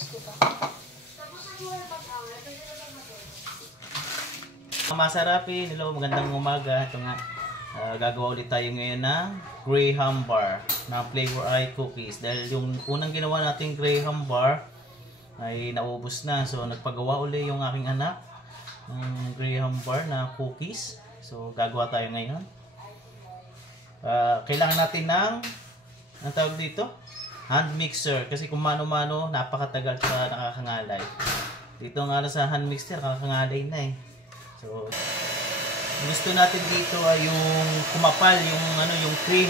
sauce, diba? Masarapin, hello, magandang umaga. Ito nga, gagawa ulit tayo ngayon ng Graham bar na flavor ay cookies. Dahil yung unang ginawa nating Graham bar ay naubos na. So nagpagawa ulit yung aking anak ng Graham bar na cookies. So gagawa tayo ngayon. Kailangan natin ng, ang tawag dito? Hand mixer. Kasi kung mano-mano, napakatagal sa nakakangalay. Dito nga sa hand mixer, nakakangalay na eh. So, gusto natin dito ay yung kumapal, yung cream.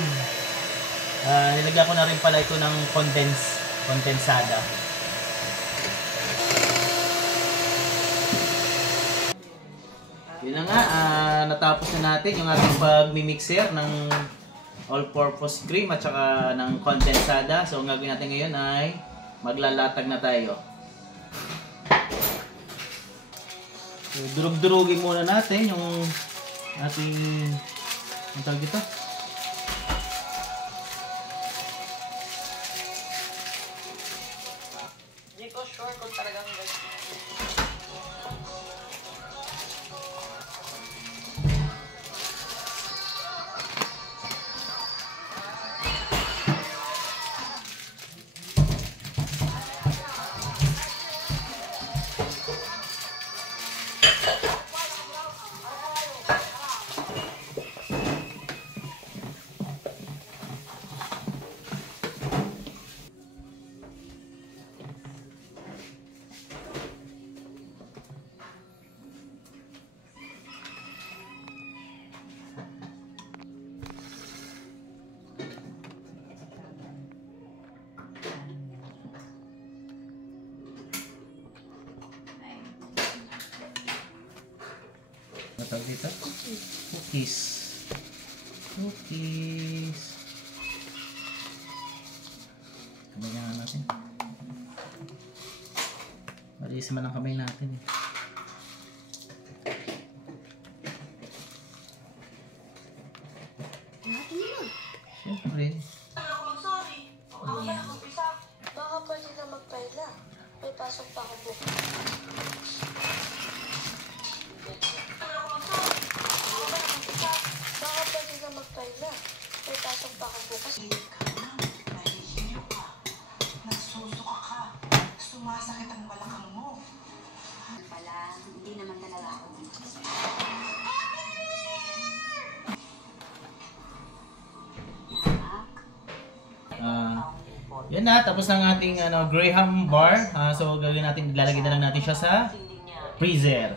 Nilagyan ko na rin pala ito ng kondensada. Yun na nga, natapos na natin yung ating pag-mixer ng all-purpose cream at saka ng kondensada. So, ang gagawin natin ngayon ay maglalatag na tayo. So, durug-durugin muna natin yung ating, ang tawag dito? Hindi ko sure kung talagang guys. Tawag dito? Cookies. Cookies. Kamay nga natin. Malinis man ang kamay natin eh. Siyempre. Baka pwede na magpaila. May pasok pa ako bukas. Baka pwede na magpaila. May pasok pa ako bukas. Nahihilo ka. Nagsusuka ka. Sumasakit ang balakang mo. Pala, hindi naman talaga ako dito. Yan na, tapos ang ating Graham bar. So gagawin natin, ilalagay na lang natin siya sa freezer.